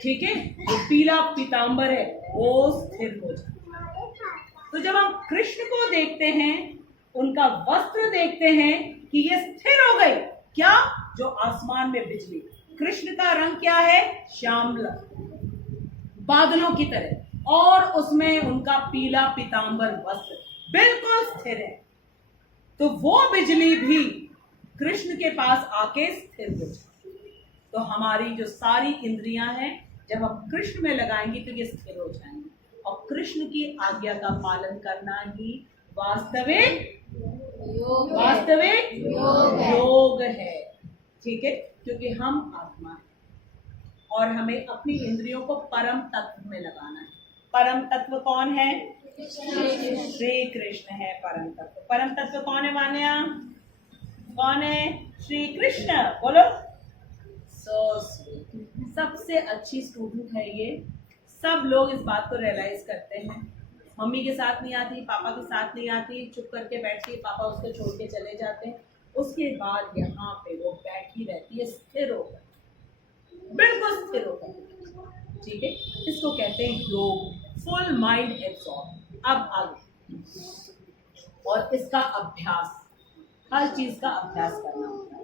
ठीक है, जो पीला पीतांबर है वो स्थिर हो जाए। तो जब हम कृष्ण को देखते हैं, उनका वस्त्र देखते हैं कि ये स्थिर हो गई, क्या? जो आसमान में बिजली। कृष्ण का रंग क्या है? श्यामला, बादलों की तरह, और उसमें उनका पीला पीतांबर वस्त्र बिल्कुल स्थिर है। तो वो बिजली भी कृष्ण के पास आके स्थिर हो जाए। तो हमारी जो सारी इंद्रियां हैं, जब हम कृष्ण में लगाएंगे तो ये स्थिर हो जाएंगे। और कृष्ण की आज्ञा का पालन करना ही वास्तविक योग है। ठीक है, क्योंकि हम आत्मा है और हमें अपनी इंद्रियों को परम तत्व में लगाना है। परम तत्व कौन है? श्री कृष्ण है परम तत्व। परम तत्व कौन है मान्या? कौन है? श्री कृष्ण। बोलो। सबसे अच्छी स्टूडेंट है ये। सब लोग इस बात को रियलाइज करते हैं। मम्मी के साथ नहीं आती, पापा के साथ नहीं आती, चुप करके बैठती है, पापा उसको छोड़ के चले जाते हैं। उसके बाद यहाँ पे वो बैठी रहती है, स्थिर होकर, बिल्कुल स्थिर होकर। ठीक है, इसको कहते हैं योग, फुल माइंड एब्सॉर्ब। अब आगे, और इसका अभ्यास, हर चीज का अभ्यास करना होता है।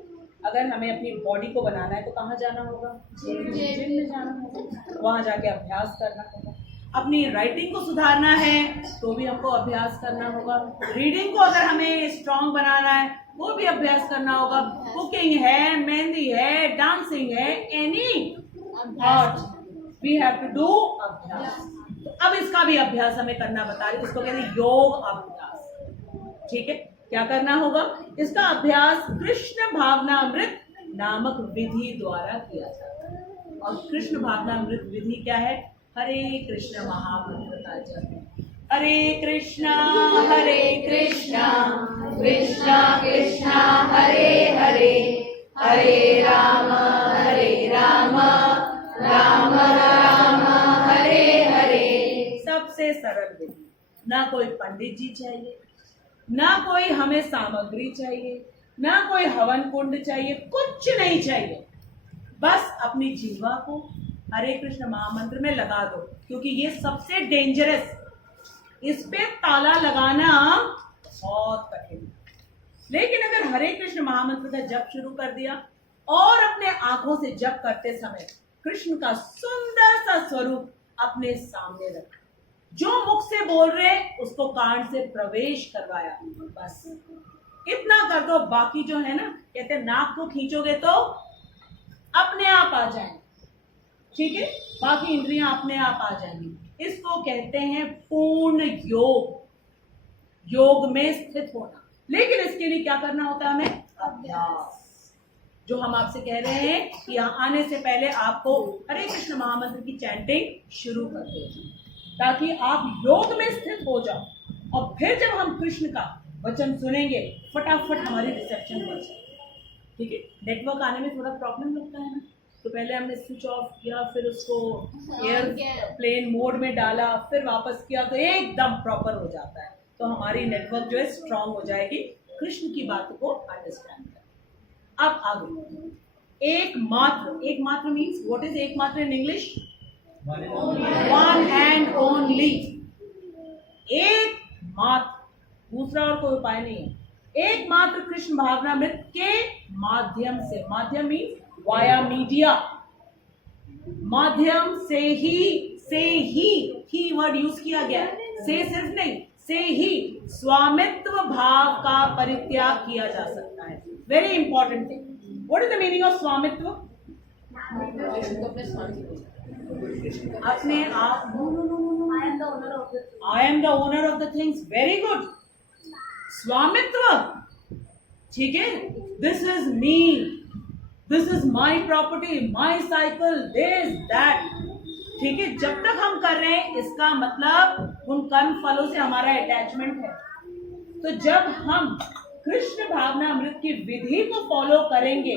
अगर हमें अपनी बॉडी को बनाना है तो कहाँ जाना होगा? जिम में जाना होगा, वहां जाके अभ्यास करना होगा। अपनी राइटिंग को सुधारना है तो भी हमको अभ्यास करना होगा। रीडिंग को अगर हमें स्ट्रांग बनाना है वो भी अभ्यास करना होगा। कुकिंग है, मेहंदी है, डांसिंग है, any art, we have to do अभ्यास। तो अब इसका भी अभ्यास हमें करना बता रही, इसको कहते हैं योग अभ्यास। ठीक है, क्या करना होगा? इसका अभ्यास कृष्ण भावनामृत नामक विधि द्वारा किया जाता है। और कृष्ण भावनामृत विधि क्या है? हरे कृष्ण महामंत्र का जप। हरे कृष्णा कृष्णा कृष्णा हरे हरे, हरे राम राम राम हरे हरे। सबसे सरल विधि। ना कोई पंडित जी चाहिए, ना कोई हमें सामग्री चाहिए, ना कोई हवन कुंड चाहिए, कुछ नहीं चाहिए। बस अपनी जीवा को हरे कृष्ण महामंत्र में लगा दो, क्योंकि ये सबसे डेंजरस, इस पे ताला लगाना बहुत कठिन है। लेकिन अगर हरे कृष्ण महामंत्र का जप शुरू कर दिया और अपने आंखों से जप करते समय कृष्ण का सुंदर सा स्वरूप अपने सामने रखा, जो मुख से बोल रहे उसको कान से प्रवेश करवाया, बस इतना कर दो। बाकी जो है ना, कहते नाक को खींचोगे तो अपने आप आ जाएंगे। ठीक है, बाकी इंद्रियां अपने आप आ जाएंगी। इसको कहते हैं पूर्ण योग, योग में स्थित होना। लेकिन इसके लिए क्या करना होता है? हमें अभ्यास। जो हम आपसे कह रहे हैं कि यहाँ आने से पहले आपको हरे कृष्ण महामंत्र की चैंटिंग शुरू कर दें, ताकि आप योग में स्थित हो जाओ। और फिर जब हम कृष्ण का वचन सुनेंगे, फटाफट हमारी रिसेप्शन बढ़ जाए। ठीक है, नेटवर्क आने में थोड़ा प्रॉब्लम लगता है ना, तो पहले हमने स्विच ऑफ किया, फिर उसको एयरप्लेन मोड में डाला, फिर वापस किया, तो एकदम प्रॉपर हो जाता है। तो हमारी नेटवर्क जो है स्ट्रांग हो जाएगी कृष्ण की बात को अंडरस्टैंड कर। अब आगे, एकमात्र मीन्स व्हाट इज एकमात्र in English? One and only, एकमात्र, दूसरा और कोई उपाय नहीं है। एकमात्र कृष्ण भावनामृत के माध्यम से, माध्यम मीन्स वाया मीडिया, माध्यम से ही वर्ड यूज किया गया, से सिर्फ नहीं, से ही स्वामित्व भाव का परित्याग किया जा सकता है। Very important thing. What is the meaning of स्वामित्व? अपने आप, I am the owner of the things. Very good, स्वामित्व। ठीक है, this is me, this is my property, my cycle, this that. ठीक है, जब तक हम कर रहे हैं इसका मतलब उन कर्म फलों से हमारा अटैचमेंट है। तो जब हम कृष्ण भावनामृत की विधि को फॉलो करेंगे,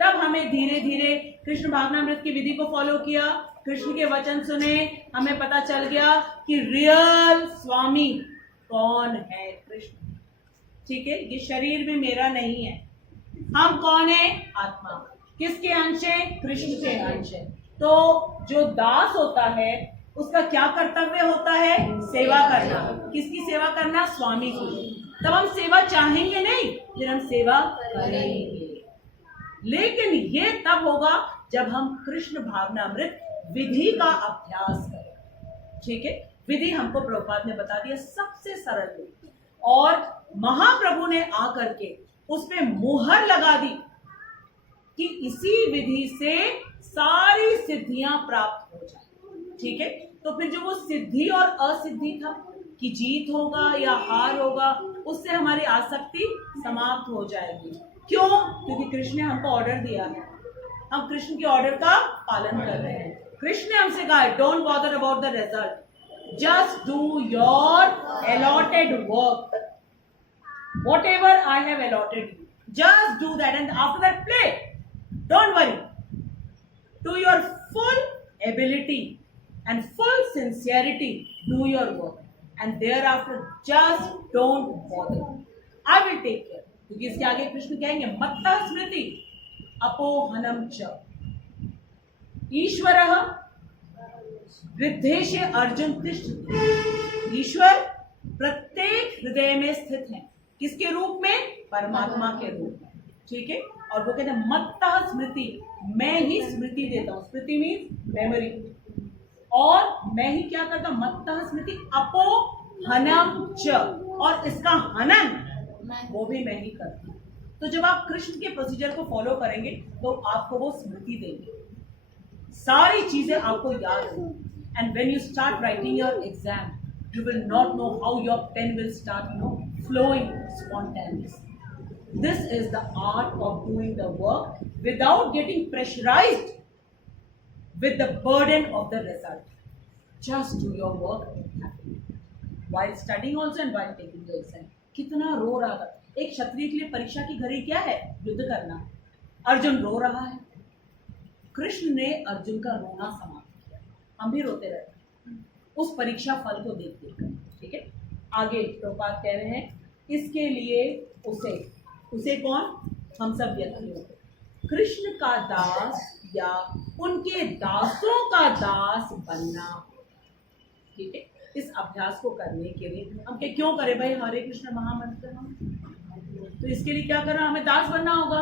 तब हमें धीरे धीरे कृष्ण भावनामृत की विधि को फॉलो किया, कृष्ण के वचन सुने, हमें पता चल गया कि रियल स्वामी कौन है? कृष्ण। ठीक है, ये शरीर में मेरा नहीं है। हम कौन है? आत्मा। किसके अंश है? कृष्ण के अंश है। तो जो दास होता है उसका क्या कर्तव्य होता है? सेवा करना। किसकी सेवा करना? स्वामी की। तब हम सेवा चाहेंगे नहीं, फिर हम सेवा करेंगे। लेकिन ये तब होगा जब हम कृष्ण भावनामृत विधि का अभ्यास करें। ठीक है, विधि हमको प्रभुपाद ने बता दिया सबसे सरल विधि, और महाप्रभु ने आकर के उस पे मुहर लगा दी कि इसी विधि से सारी सिद्धियां प्राप्त हो जाए। ठीक है, तो फिर जो वो सिद्धि और असिद्धि था कि जीत होगा या हार होगा, उससे हमारी आसक्ति समाप्त हो जाएगी। क्यों? क्योंकि कृष्ण ने हमको ऑर्डर दिया है, हम कृष्ण के ऑर्डर का पालन कर रहे हैं। कृष्ण ने हमसे कहा है don't bother about the result, just do your allotted work, whatever I have allotted you, just do that, and after that play, don't worry, to your full ability and full sincerity do your work, and thereafter just don't bother, I will take care। क्योंकि इसके आगे कृष्ण कहेंगे मत्ता स्मृति अपोहनम च ईश्वरः हृदय अर्जुन तिष्ठति। ईश्वर प्रत्येक हृदय में स्थित है। किसके रूप में? परमात्मा के रूप में। ठीक है, और वो कहते हैं मत्तः स्मृति, मैं ही स्मृति देता हूं। स्मृति मीन्स मेमोरी, और मैं ही क्या करता हूं? मत्तः स्मृति अपोहनम च, और इसका हनन वो भी मैं ही करता हूं। तो जब आप कृष्ण के प्रोसीजर को फॉलो करेंगे तो आपको वो स्मृति देंगे, सारी चीजें आपको याद होंगी। And when you start writing your exam, you will not know how your pen will start, flowing spontaneously. This is the art of doing the work without getting pressurized with the burden of the result. Just do your work while studying also and while taking the exam. कितना रो रहा था। एक क्षत्रिय के लिए परीक्षा की घड़ी क्या है? युद्ध करना। अर्जुन रो रहा है, कृष्ण ने अर्जुन का रोना समाप्त। हम भी रोते रहते हैं उस परीक्षा फल को देख देख। ठीक है, आगे प्रभुपाद कह रहे हैं इसके लिए उसे कौन? हम सब व्यक्ति होते। कृष्ण का दास या उनके दासों का दास बनना। ठीक है, इस अभ्यास को करने के लिए हम क्यों करें भाई? हरे कृष्ण महामंत्र हम, तो इसके लिए क्या करना? हमें दास बनना होगा,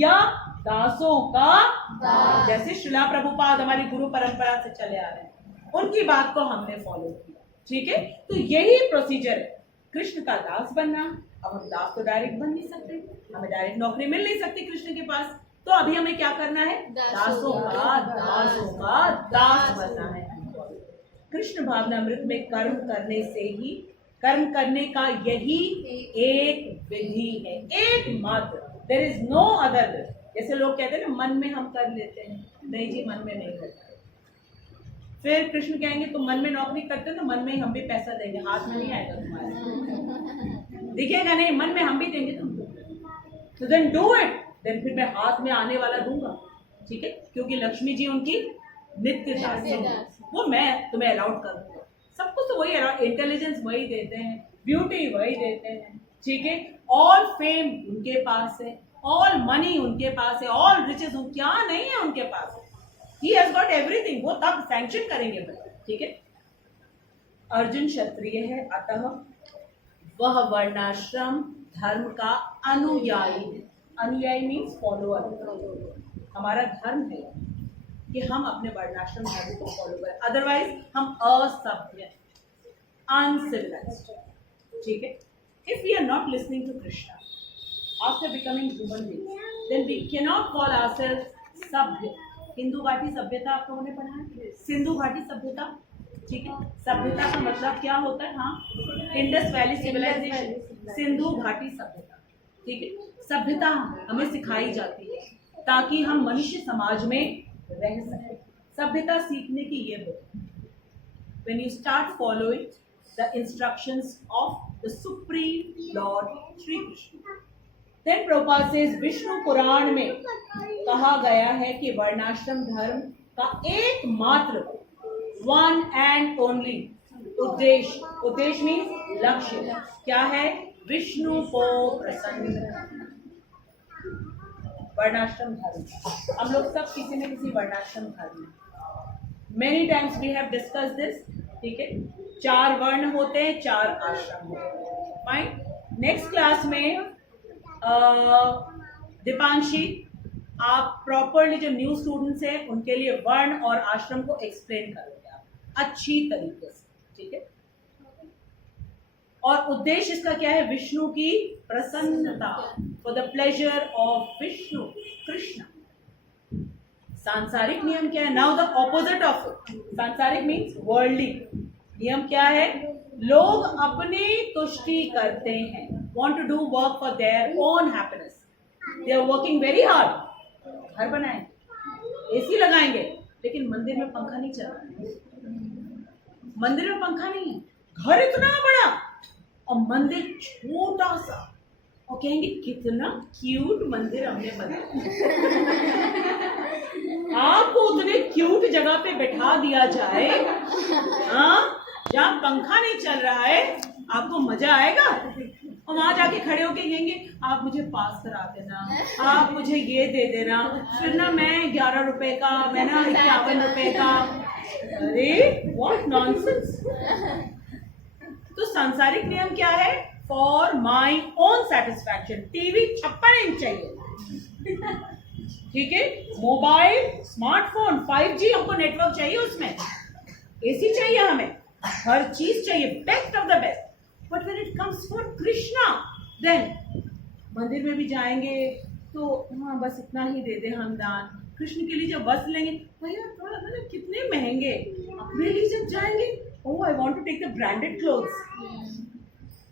या दासों का दास। जैसे श्रीला प्रभुपाद हमारी गुरु परंपरा से चले आ रहे हैं, उनकी बात को हमने फॉलो किया। ठीक है, तो यही प्रोसीजर है कृष्ण का दास बनना। अब हम दास तो डायरेक्ट बन नहीं सकते, हमें डायरेक्ट नौकरी मिल नहीं सकती कृष्ण के पास, तो अभी हमें क्या करना है? दासों का दास बनना है। कृष्ण भावनामृत में कर्म करने से ही, कर्म करने का यही एक विधि है, एक मात्र। There is no other. जैसे लोग कहते हैं ना मन में हम कर लेते हैं, नहीं जी, मन में नहीं करते। फिर कृष्ण कहेंगे तुम मन में नौकरी करते हो तो मन में ही हम भी पैसा देंगे, हाथ में नहीं आएगा तुम्हारे, दिखेगा नहीं, मन में हम भी देंगे तुमको। तो देन डू इट, देन फिर मैं हाथ में आने वाला दूंगा। ठीक है, क्योंकि लक्ष्मी जी उनकी नित्य दासी है, वो मैं तुम्हें अलाउड करूंगा। सब कुछ तो वही, इंटेलिजेंस वही देते हैं, ब्यूटी वही देते हैं। ठीक है, ऑल फेम उनके पास है, ऑल मनी उनके पास है, ऑल रिचेस क्या नहीं है उनके पास। He has got everything, वो तब सैंक्शन करेंगे। ठीक है, अर्जुन क्षत्रिय है, अतः वह वर्णाश्रम धर्म का अनुयायी है। अनुयायी मीन्स फॉलोअर। हमारा धर्म है कि हम अपने वर्णाश्रम धर्म को फॉलो करें, अदरवाइज हम असभ्य, अनसिविलाइज्ड। ठीक है, if we are not listening to Krishna after becoming human beings, then we cannot call ourselves सभ्य। हिंदू घाटी सभ्यता आप लोगों ने पढ़ा है, सिंधु घाटी सभ्यता। ठीक है, सभ्यता का मतलब क्या होता है? हाँ, इंडस वैली सिविलाइजेशन, सिंधु घाटी सभ्यता। ठीक है, सभ्यता हमें सिखाई जाती है ताकि हम मनुष्य समाज में रह सकें। सभ्यता सीखने की ये book, when you start following the instructions of the supreme Lord Shri Krishna, then Prabhupada says Vishnu Purana में कहा गया है कि वर्णाश्रम धर्म का एकमात्र वन एंड ओनली उद्देश्य मीन्स लक्ष्य क्या है? विष्णु को प्रसन्न करना। वर्णाश्रम धर्म, हम लोग सब किसी न किसी वर्णाश्रम धर्म में, many times we have discuss this, ठीक है। 4 वर्ण होते हैं, 4 आश्रम होते हैं, फाइन। नेक्स्ट क्लास में दीपांशी, आप प्रॉपरली जो न्यू स्टूडेंट्स हैं उनके लिए वर्ण और आश्रम को एक्सप्लेन करोगे आप अच्छी तरीके से, ठीक है। और उद्देश्य इसका क्या है? विष्णु की प्रसन्नता, for the pleasure of Vishnu Krishna. सांसारिक नियम क्या है? Now the opposite of it. सांसारिक मीन्स वर्ल्डली। नियम क्या है? लोग अपनी तुष्टि करते हैं, want to do work for their own happiness. They are working very hard. घर बनाएंगे, एसी लगाएंगे, लेकिन मंदिर में पंखा नहीं चल रहा। मंदिर में पंखा नहीं है, घर इतना बड़ा और मंदिर छोटा सा, और कहेंगे कितना क्यूट मंदिर हमने बनाया। आपको उतने क्यूट जगह पे बैठा दिया जाए, हाँ, जहाँ पंखा नहीं चल रहा है, आपको मजा आएगा? और वहां जाके खड़े होके कहेंगे आप मुझे पास करा देना, आप मुझे ये दे देना, फिर ना मैं 11 रुपए का, मैं ना 51 रुपए का। अरे व्हाट नॉनसेंस। तो सांसारिक नियम क्या है? For my own satisfaction. TV 56 inch चाहिए, ठीक है। मोबाइल, स्मार्टफोन, 5G हमको नेटवर्क चाहिए, उसमें एसी चाहिए, हमें हर चीज चाहिए, best of the best. But when it comes for Krishna, then मंदिर में भी जाएंगे तो हाँ बस इतना ही दे दे हम दान। कृष्ण के लिए जब वस्त्र लेंगे, भैया थोड़ा मतलब कितने महंगे। अपने लिए जब जाएंगे, oh I want to take the branded clothes.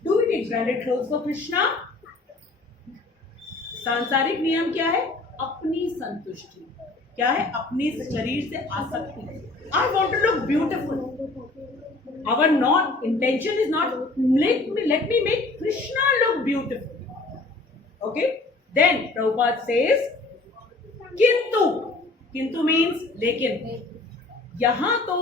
Do we take branded clothes for Krishna? सांसारिक नियम क्या है? अपनी संतुष्टि। क्या है? अपनी शरीर से आसक्ति। I want to look beautiful. Our intention is not let me make Krishna look beautiful. Okay? Then Prabhupada says, किंतु means लेकिन। यहाँ तो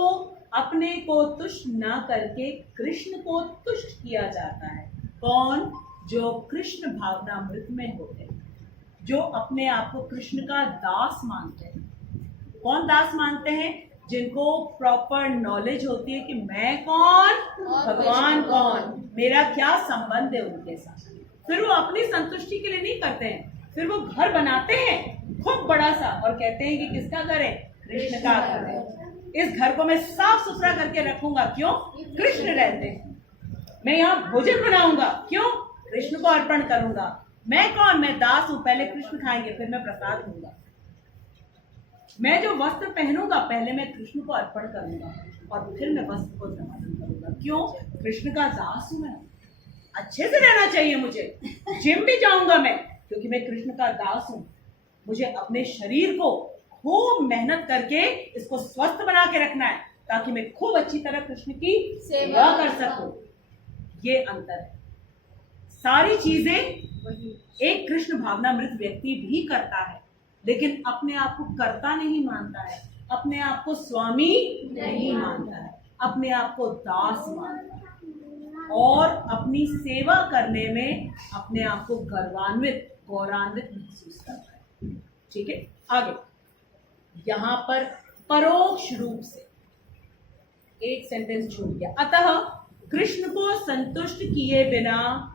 अपने को तुष्ट ना करके कृष्ण को तुष्ट किया जाता है। कौन? जो कृष्ण भावनामृत में होते हैं, जो अपने आप को कृष्ण का दास मानते हैं। कौन दास मानते हैं? जिनको प्रॉपर नॉलेज होती है कि मैं कौन, भगवान कौन, मेरा क्या संबंध है उनके साथ। फिर वो अपनी संतुष्टि के लिए नहीं करते हैं, फिर वो घर बनाते हैं खूब बड़ा सा और कहते हैं कि किसका घर है? कृष्ण का घर है। इस घर को मैं साफ सुथरा करके रखूंगा, क्यों? कृष्ण रहते हैं। मैं यहाँ भोजन बनाऊंगा, क्यों? कृष्ण को अर्पण करूंगा। मैं कौन? मैं दास हूं, पहले कृष्ण खाएंगे फिर मैं प्रसाद दूंगा। मैं जो वस्त्र पहनूंगा पहले मैं कृष्ण को अर्पण करूंगा और फिर मैं वस्त्र को धारण करूंगा, क्यों? कृष्ण का दास हूं मैं। अच्छे से रहना चाहिए मुझे, जिम भी जाऊंगा मैं क्योंकि मैं कृष्ण का दास हूं। मुझे अपने शरीर को खूब मेहनत करके इसको स्वस्थ बना के रखना है ताकि मैं खूब अच्छी तरह कृष्ण की सेवा कर सकूं। ये अंतर है। सारी चीजें एक कृष्ण भावनामृत व्यक्ति भी करता है, लेकिन अपने आप को कर्ता नहीं मानता है, अपने आप को स्वामी नहीं मानता है, अपने आप को दास मानता है और अपनी सेवा करने में अपने आप को गौरवान्वित महसूस करता है। ठीक है, आगे यहां पर परोक्ष रूप से एक सेंटेंस छूट गया। अतः कृष्ण को संतुष्ट किए बिना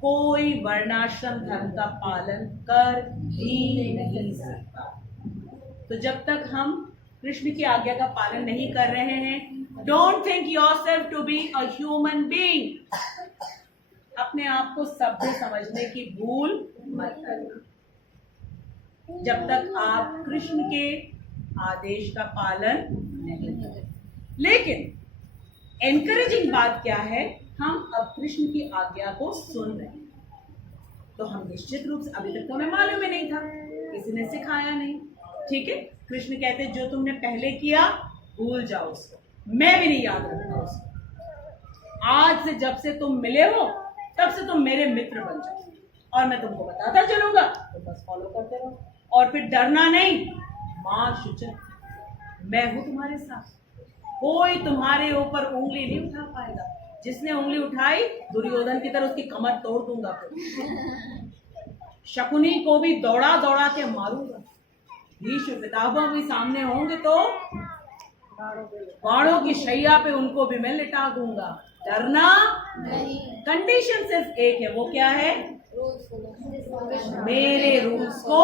कोई वर्णाश्रम धर्म का पालन कर ही नहीं सकता। तो जब तक हम कृष्ण की आज्ञा का पालन नहीं कर रहे हैं, don't think yourself to be a human being. अपने आप को सभ्य समझने की भूल मत करना। जब तक आप कृष्ण के आदेश का पालन नहीं करें। लेकिन एनकरेजिंग बात क्या है, हम अब कृष्ण की आज्ञा को सुन रहे हैं, तो हम निश्चित रूप से, अभी तक तो हमें मालूम ही नहीं था, किसी ने सिखाया नहीं। ठीक है, कृष्ण कहते जो तुमने पहले किया भूल जाओ उसको, मैं भी नहीं याद रखता उसको। आज से जब से तुम मिले हो तब से तुम मेरे मित्र बन जाओ और मैं तुमको बताता चलूंगा, तो बस फॉलो करते रहो और फिर डरना नहीं। मां शुचर, मैं हूं तुम्हारे साथ, कोई तुम्हारे ऊपर उंगली नहीं उठा पाएगा। जिसने उंगली उठाई दुर्योधन की तरह उसकी कमर तोड़ दूंगा, फिर शकुनी को भी दौड़ा दौड़ा के मारूंगा। भीष्म पितामह भी सामने होंगे तो बाड़ों की शैया पे उनको भी मैं लिटा दूंगा, डरना नहीं। कंडीशन सिर्फ एक है, वो क्या है? मेरे रूल्स को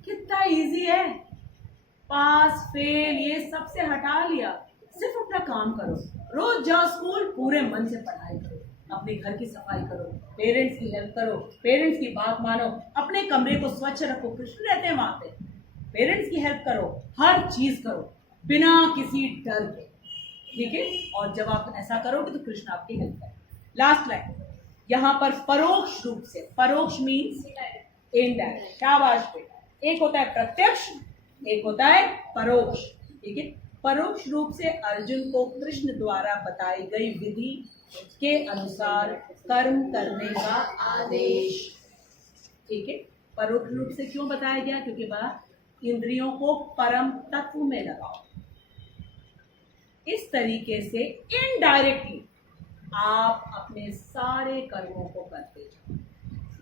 कितना इजी है। पास फेल ये सबसे हटा लिया, सिर्फ अपना काम करो, रोज जाओ स्कूल, पूरे मन से पढ़ाई करो, अपने घर की सफाई करो, पेरेंट्स की हेल्प करो, पेरेंट्स की बात मानो, अपने कमरे को स्वच्छ रखो, कृष्ण रहते हैं वहां पे, पेरेंट्स की हेल्प करो, हर चीज करो बिना किसी डर के, ठीक है। और जब आप ऐसा करोगे तो कृष्ण आपकी हेल्प करें। लास्ट लाइन यहाँ पर परोक्ष रूप से, परोक्ष मीन्स इनडायरेक्ट, शाबाश बेटा। एक होता है प्रत्यक्ष, एक होता है परोक्ष, ठीक है। परोक्ष रूप से अर्जुन को कृष्ण द्वारा बताई गई विधि के अनुसार कर्म करने का आदेश, ठीक है। परोक्ष रूप से क्यों बताया गया? क्योंकि वह इंद्रियों को परम तत्व में लगाओ। इस तरीके से इनडायरेक्टली आप अपने सारे कर्मों को करते जाओ,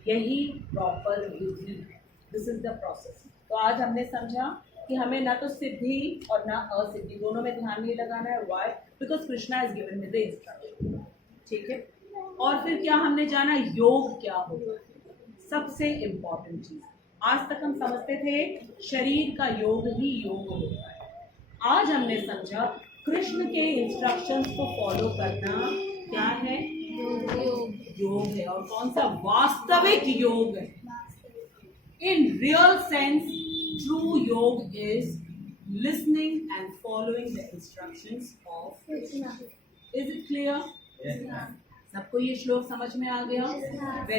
यही प्रॉपर विधि है। This is the process. तो आज हमने समझा कि हमें ना तो सिद्धि और ना असिद्धि दोनों में ध्यान नहीं लगाना है। Why? Because Krishna is given with the instruction, ठीक है। और फिर क्या हमने जाना? योग क्या होगा, सबसे इम्पोर्टेंट चीज। आज तक हम समझते थे शरीर का योग ही योग होता है, आज हमने समझा कृष्ण के इंस्ट्रक्शंस को फॉलो करना क्या है? योग है। और कौन सा? वास्तविक योग है। In real sense, true yoga is listening and following the instructions of Krishna. Is it clear? Yes, ma'am. सबको ये श्लोक समझ में आ गया? Yes, ma'am. Very